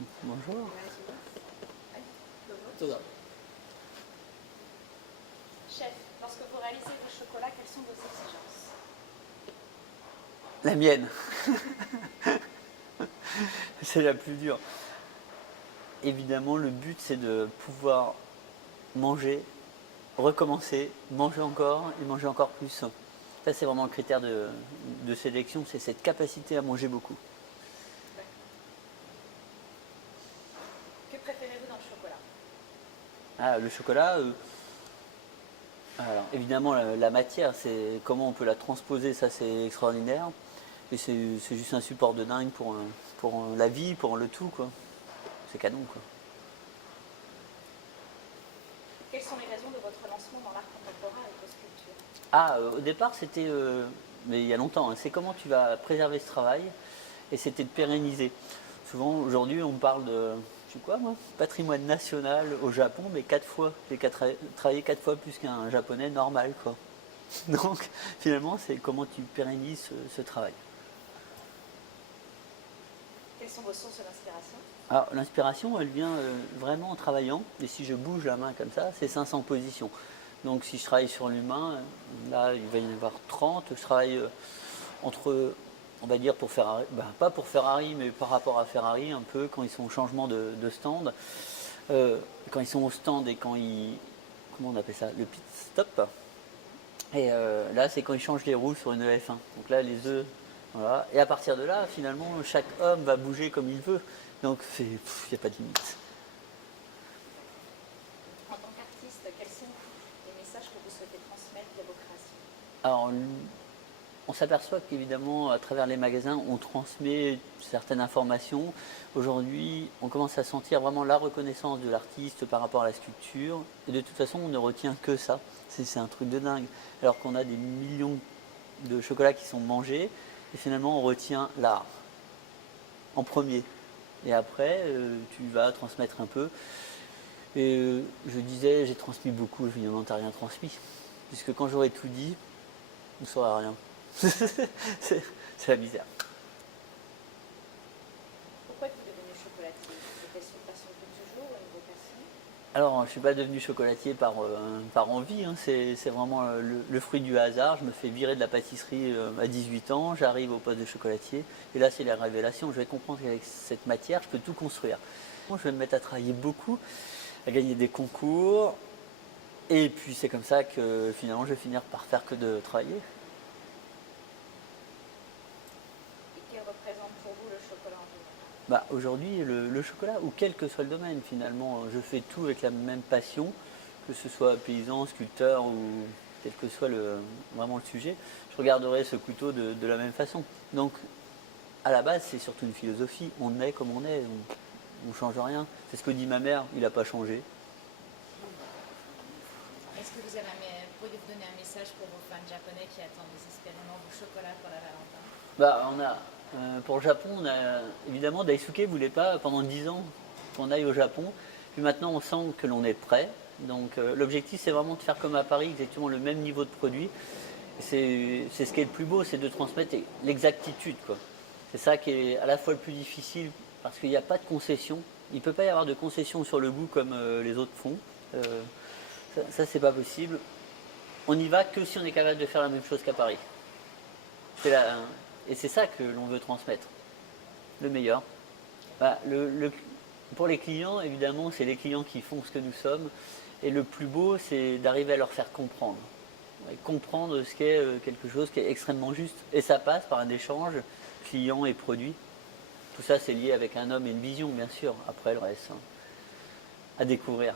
Bonjour. Chef, lorsque vous réalisez vos chocolats, quelles sont vos exigences? La mienne. C'est la plus dure. Évidemment, le but, c'est de pouvoir manger, recommencer, manger encore et manger encore plus. Ça, c'est vraiment le critère de sélection, c'est cette capacité à manger beaucoup. Que préférez-vous dans le chocolat? Ah, le chocolat, alors, évidemment, la matière, c'est comment on peut la transposer, ça c'est extraordinaire. Et c'est juste un support de dingue pour la vie, pour le tout, quoi. C'est canon, quoi. Quelles sont les raisons de votre lancement dans l'art contemporain avec vos sculptures? Ah, au départ, c'était, mais il y a longtemps, hein, c'est comment tu vas préserver ce travail, et c'était de pérenniser. Souvent, aujourd'hui, on parle de, je sais quoi, moi, patrimoine national au Japon, mais 4 fois. J'ai travaillé 4 fois plus qu'un japonais normal, quoi. Donc, finalement, c'est comment tu pérennises ce travail. Quelles sont vos sources d'inspiration? Alors, l'inspiration, elle vient vraiment en travaillant. Et si je bouge la main comme ça, c'est 500 positions. Donc, si je travaille sur l'humain, là, il va y en avoir 30. Je travaille entre, on va dire, pour Ferrari, pas pour Ferrari, mais par rapport à Ferrari, un peu, quand ils sont au changement de stand. Quand ils sont au stand et quand ils, comment on appelle ça, le pit stop. Et là, c'est quand ils changent les roues sur une F1. Donc là, les œufs, voilà. Et à partir de là, finalement, chaque homme va bouger comme il veut. Donc, il n'y a pas de limite. En tant qu'artiste, quels sont les messages que vous souhaitez transmettre via vos créations? Alors, on s'aperçoit qu'évidemment, à travers les magasins, on transmet certaines informations. Aujourd'hui, on commence à sentir vraiment la reconnaissance de l'artiste par rapport à la sculpture. Et de toute façon, on ne retient que ça. C'est un truc de dingue. Alors qu'on a des millions de chocolats qui sont mangés. Et finalement, on retient l'art en premier. Et après, tu vas transmettre un peu. Et je disais, j'ai transmis beaucoup. Évidemment, tu n'as rien transmis. Puisque quand j'aurais tout dit, on ne saurait rien. C'est la misère. Pourquoi êtes-vous devenu chocolatier? Était-ce une passion depuis toujours ou une vocation? Alors, je ne suis pas devenu chocolatier par envie, hein. C'est vraiment le fruit du hasard. Je me fais virer de la pâtisserie à 18 ans, j'arrive au poste de chocolatier, et là, c'est la révélation. Je vais comprendre qu'avec cette matière, je peux tout construire. Bon, je vais me mettre à travailler beaucoup, à gagner des concours, et puis c'est comme ça que finalement, je vais finir par faire que de travailler. Et quel représente pour vous le chocolat en général? Aujourd'hui, le chocolat, ou quel que soit le domaine, finalement, je fais tout avec la même passion, que ce soit paysan, sculpteur ou quel que soit vraiment le sujet. Je regarderai ce couteau de la même façon. Donc, à la base, c'est surtout une philosophie. On est comme on est, on ne change rien. C'est ce que dit ma mère, il n'a pas changé. Est-ce que pourriez vous donner un message pour vos fans japonais qui attendent désespérément vos chocolats pour la Valentin? Pour le Japon, on a évidemment, Daisuke ne voulait pas pendant 10 ans qu'on aille au Japon. Puis maintenant, on sent que l'on est prêt. Donc l'objectif, c'est vraiment de faire comme à Paris, exactement le même niveau de produit. C'est ce qui est le plus beau, c'est de transmettre l'exactitude, quoi. C'est ça qui est à la fois le plus difficile, parce qu'il n'y a pas de concession. Il ne peut pas y avoir de concession sur le goût comme les autres font. Ça c'est pas possible. On n'y va que si on est capable de faire la même chose qu'à Paris. Et c'est ça que l'on veut transmettre. Le meilleur. Pour les clients, évidemment, c'est les clients qui font ce que nous sommes. Et le plus beau, c'est d'arriver à leur faire comprendre. Comprendre ce qu'est quelque chose qui est extrêmement juste. Et ça passe par un échange client et produit. Tout ça, c'est lié avec un homme et une vision, bien sûr. Après, le reste, à découvrir.